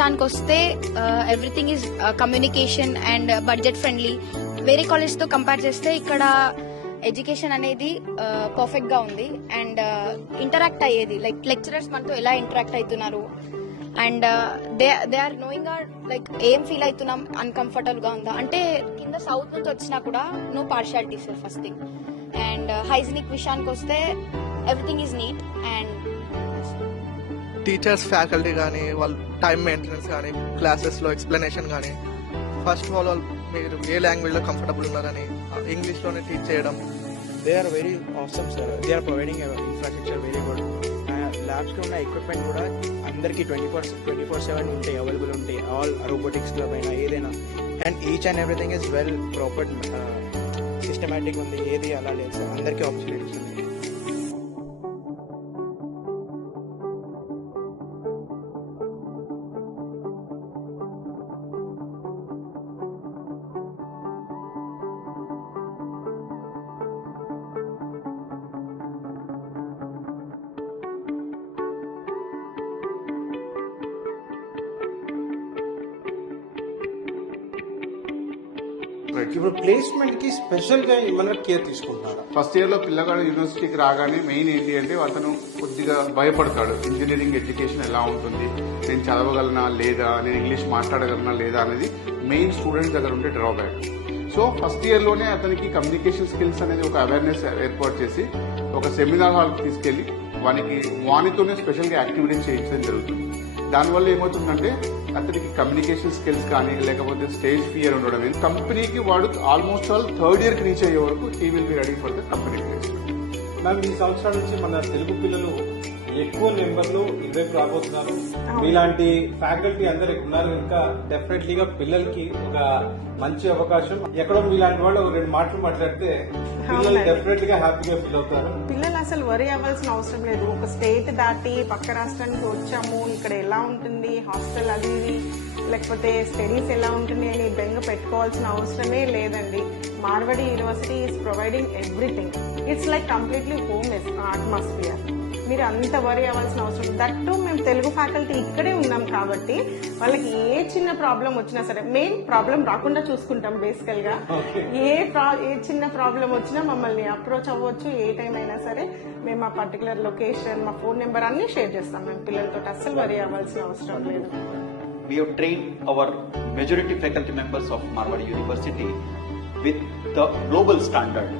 విషయానికి వస్తే everything is communication and budget friendly. వేరే కాలేజ్తో కంపేర్ చేస్తే ఇక్కడ ఎడ్యుకేషన్ అనేది పర్ఫెక్ట్ గా ఉంది అండ్ ఇంటరాక్ట్ అయ్యేది లైక్ లెక్చరర్స్ మనతో ఎలా ఇంటరాక్ట్ అవుతున్నారు and they are knowing like ఏం ఫీల్ అవుతున్నాం అన్కంఫర్టబుల్ గా ఉందా అంటే కింద సౌత్ నుంచి వచ్చినా కూడా no partiality sir first thing. And hygienic విషయానికి వస్తే everything is neat and teachers faculty కానీ వాళ్ళ టైం మెయింటెనెన్స్ కానీ క్లాసెస్లో ఎక్స్ప్లెనేషన్ కానీ ఫస్ట్ ఆఫ్ ఆల్ మీరు ఏ లాంగ్వేజ్లో కంఫర్టబుల్ ఉన్నారని ఇంగ్లీష్లోనే టీచ్ చేయడం. They are very awesome sir. They are providing infrastructure very good. ల్యాబ్స్లో ఉన్న ఎక్విప్మెంట్ కూడా అందరికీ 24/7 ఉంటాయి, అవైలబుల్ ఉంటాయి. ఆల్ రోబోటిక్స్ క్లబ్ అయినా ఏదైనా and each and everything is well proper systematic ఉంది. ఏది అలా లేదు సార్, అందరికీ ఆపర్చునిటీస్ ఉన్నాయి. ఇప్పుడు ప్లేస్మెంట్ కి స్పెషల్ గా ఏమైనా కేర్ తీసుకుంటున్నారా? ఫస్ట్ ఇయర్ లో పిల్లగాడు యూనివర్సిటీకి రాగానే మెయిన్ ఏంటి అంటే అతను కొద్దిగా భయపడతాడు. ఇంజనీరింగ్ ఎడ్యుకేషన్ ఎలా ఉంటుంది, నేను చదవగలనా లేదా, నేను ఇంగ్లీష్ మాట్లాడగలనా లేదా అనేది మెయిన్ స్టూడెంట్స్ దగ్గర ఉండే డ్రాబ్యాక్. సో ఫస్ట్ ఇయర్ లోనే అతనికి కమ్యూనికేషన్ స్కిల్స్ అనేది ఒక అవేర్నెస్ ఏర్పాటు చేసి ఒక సెమినార్ హాల్ తీసుకెళ్లి వానితోనే స్పెషల్ గా యాక్టివిటీస్ చేయించడం జరుగుతుంది. దానివల్ల ఏమవుతుందంటే అతనికి కమ్యూనికేషన్ స్కిల్స్ కానీ లేకపోతే స్టేజ్ ఫియర్ ఉండడం, కంపెనీకి వాడు ఆల్మోస్ట్ ఆల్ థర్డ్ ఇయర్ కి రీచ్ అయ్యే వరకు he will be ready for the company placement. Ma'am, ఈ సంవత్సరాల నుంచి మన తెలుగు పిల్లలు ఎక్కువ నెంబర్లు ఇటువైపు రాబోతున్నారు. మీలాంటి ఫ్యాకల్టీ అందరు ఉన్నారు ఇంకా డెఫినెట్లీగా పిల్లలకి ఒక మంచి అవకాశం. ఎక్కడో మీలాంటి వాళ్ళు రెండు మాటలు మాట్లాడితే పిల్లలు డెఫినెట్ గా హ్యాపీగా ఫీల్ అవుతారు. పిల్లలు అసలు వరి అవ్వాల్సిన అవసరం లేదు. ఒక స్టేట్ దాటి పక్క రాష్ట్రానికి వచ్చాము, ఇక్కడ ఎలా ఉంటుంది హాస్టల్ అది లేకపోతే స్టడీస్ ఎలా ఉంటుంది అని బెంగ పెట్టుకోవాల్సిన అవసరమే లేదండి. Marwadi university is providing everything. It's like completely home atmosphere. మీరు అంత వరి అవ్వాల్సిన అవసరం. దట్టు మేము తెలుగు ఫ్యాకల్టీ ఇక్కడే ఉన్నాం కాబట్టి వాళ్ళకి ఏ చిన్న ప్రాబ్లం వచ్చినా సరే, మెయిన్ ప్రాబ్లం రాకుండా చూసుకుంటాం బేసికల్ గా. ఏ చిన్న ప్రాబ్లం వచ్చినా మమ్మల్ని అప్రోచ్ అవ్వచ్చు ఏ టైం అయినా సరే. మేము ఆ పర్టికులర్ లొకేషన్, మా ఫోన్ నెంబర్ అన్ని షేర్ చేస్తాం. మేము పిల్లలతో అస్సలు వరి అవ్వాల్సిన అవసరం లేదు. We have trained our majority faculty members of Marwadi University with the global standard,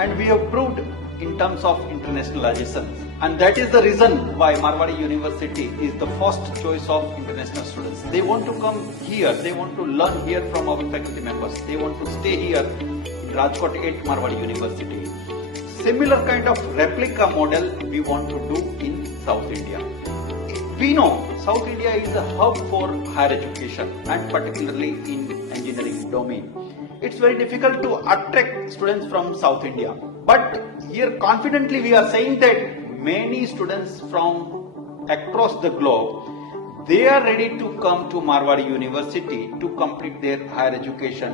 and we have proved in terms of internationalization, and that is the reason why Marwadi University is the first choice of international students. They want to come here, they want to learn here from our faculty members, they want to stay here in Rajkot at Marwadi University. Similar kind of replica model we want to do in South India. We know South India is a hub for higher education and particularly in engineering domain. It's very difficult to attract students from South India. But here confidently we are saying that many students from across the globe, they are ready to come to Marwadi University to complete their higher education.